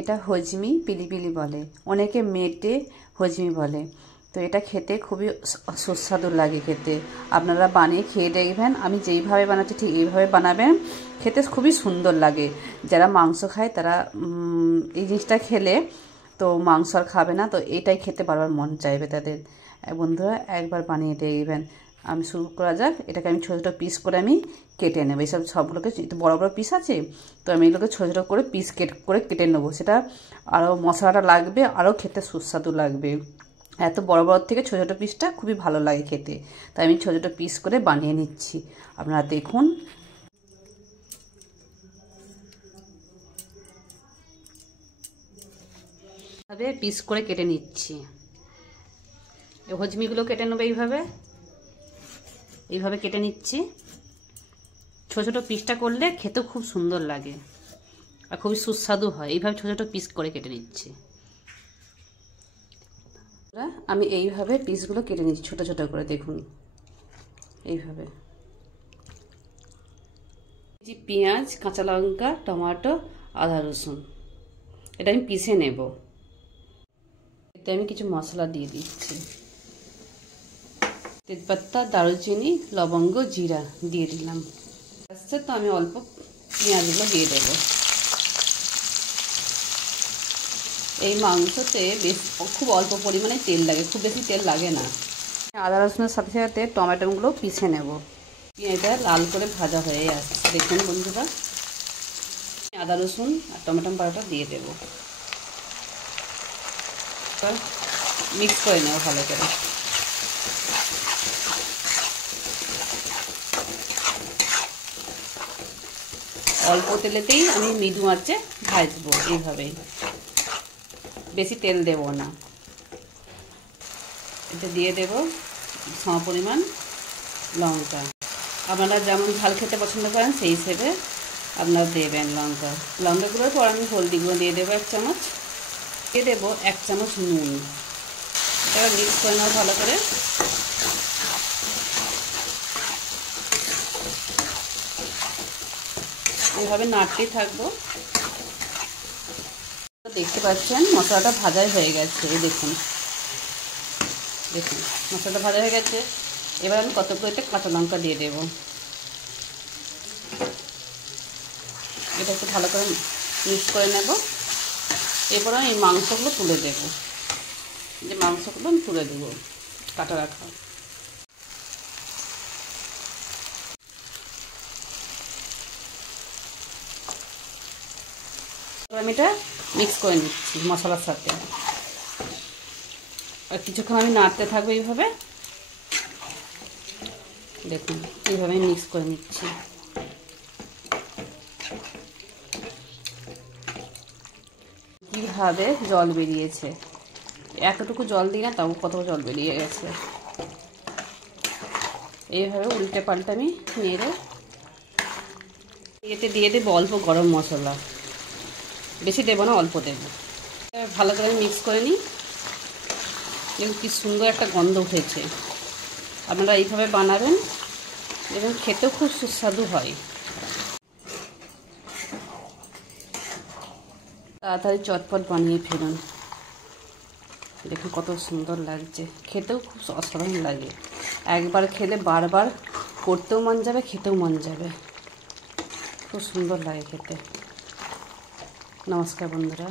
এটা হজমি পিলিপিলি বলে, অনেকে মেটে হজমি বলে। তো এটা খেতে খুবই সুস্বাদু লাগে খেতে। আপনারা বানিয়ে খেয়ে দেখবেন, আমি যেইভাবে বানাচ্ছি ঠিক এইভাবে বানাবেন, খেতে খুবই সুন্দর লাগে। যারা মাংস খায় তারা এই জিনিসটা খেলে তো মাংস আর খাবে না, তো এটাই খেতে বারবার মন চাইবে তাদের। বন্ধুরা একবার বানিয়ে দেখবেন। আমি শুরু করা যাক। এটাকে আমি ছোটো ছোটো পিস করে আমি কেটে নেবো। এইসব সবগুলোকে বড় বড় পিস আছে, তো আমি এগুলোকে ছোটো ছোটো করে পিস কেটে নেবো। সেটা আরও মশলাটা লাগবে, আরও খেতে সুস্বাদু লাগবে। এত বড় বড় থেকে ছোটো ছোটো পিসটা খুবই ভালো লাগে খেতে, তাই আমি ছোটো ছোটো পিস করে বানিয়ে নিচ্ছি। আপনারা দেখুন। এইভাবে পিস করে কেটে নিচ্ছি। এই হজমিগুলো কেটে নেবো এইভাবে কেটে নিচ্ছি। ছোটো ছোটো পিসটা করলে খেতেও খুব সুন্দর লাগে আর খুবই সুস্বাদু হয়। এইভাবে ছোটো ছোটো পিস করে কেটে নিচ্ছি। আমি এইভাবে পিসগুলো কেটে নিচ্ছি ছোটো ছোটো করে, দেখুন এইভাবে। পেঁয়াজ, কাঁচা লঙ্কা, টমেটো, আদা রসুন এটা আমি পিষে নেব। এতে আমি কিছু মশলা দিয়ে দিচ্ছি। তেজপাতা, দারুচিনি, লবঙ্গ, জিরা দিয়ে দিলাম। আচ্ছা, তো আমি অল্প পেঁয়াজগুলো দিয়ে দেবো। এই মাংসতে খুব অল্প পরিমাণে তেল লাগে, খুব বেশি তেল লাগে না। আদা রসুনের সাথে সাথে টমেটোগুলো পিষে নেব। পেঁয়াজটা লাল করে ভাজা হয়ে আসছে, দেখুন বন্ধুরা। আদা রসুন আর টমেটো বাটাটা দিয়ে দেবো। মিক্স করে নেব ভালো করে। অল্প তেলেতেই আমি মৃদু আঁচে ভাজবো, এইভাবেই, বেশি তেল দেব না। এটা দিয়ে দেব সমপরিমাণ লঙ্কা। আপনারা যেমন ঝাল খেতে পছন্দ করেন সেই হিসেবে আপনারা দেবেন লঙ্কাগুলোর পর আমি হলদি গুঁড়ো দিয়ে দেবো 1 চামচ। দিয়ে দেবো 1 চামচ নুন। এটা মিক্স করে নেব ভালো করে। এইভাবে নাড়তেই থাকবো। দেখতে পাচ্ছেন মশলাটা ভাজাই হয়ে গেছে, এই দেখুন মশলাটা ভাজা হয়ে গেছে। এবার আমি কতগুলো কাঁচা লঙ্কা দিয়ে দেব। এটা একটু ভালো করে মিক্স করে নেব। এরপর আমি এই মাংসগুলো তুলে দেব। যে মাংসগুলো আমি তুলে দেবো কাটা রাখা। আমি এটা মিক্স করে নিচ্ছি মশলার সাথে। আর কিছুক্ষণ আমি নাড়তে থাকবো এইভাবে। দেখুন এইভাবে মিক্স করে নিচ্ছি। কীভাবে জল বেরিয়েছে, এতটুকু জল দিই না তাও কত জল বেরিয়ে গেছে। এইভাবে উল্টে পাল্টে আমি নেড়ে এতে দিয়ে দেবো অল্প গরম মশলা। বেশি দেবো না, অল্প দেবো। ভালো করে মিক্স করে নিই। দেখুন কি সুন্দর একটা গন্ধ উঠেছে। আপনারা এইভাবে বানাবেন এবং খেতেও খুব সুস্বাদু হয়। তাড়াতাড়ি চটপট বানিয়ে ফেলুন। দেখুন কত সুন্দর লাগছে, খেতেও খুব অসাধারণ লাগে। একবার খেলে বারবার করতেও মন যাবে, খেতেও মন যাবে। খুব সুন্দর লাগে খেতে। নমস্কার বন্ধুরা।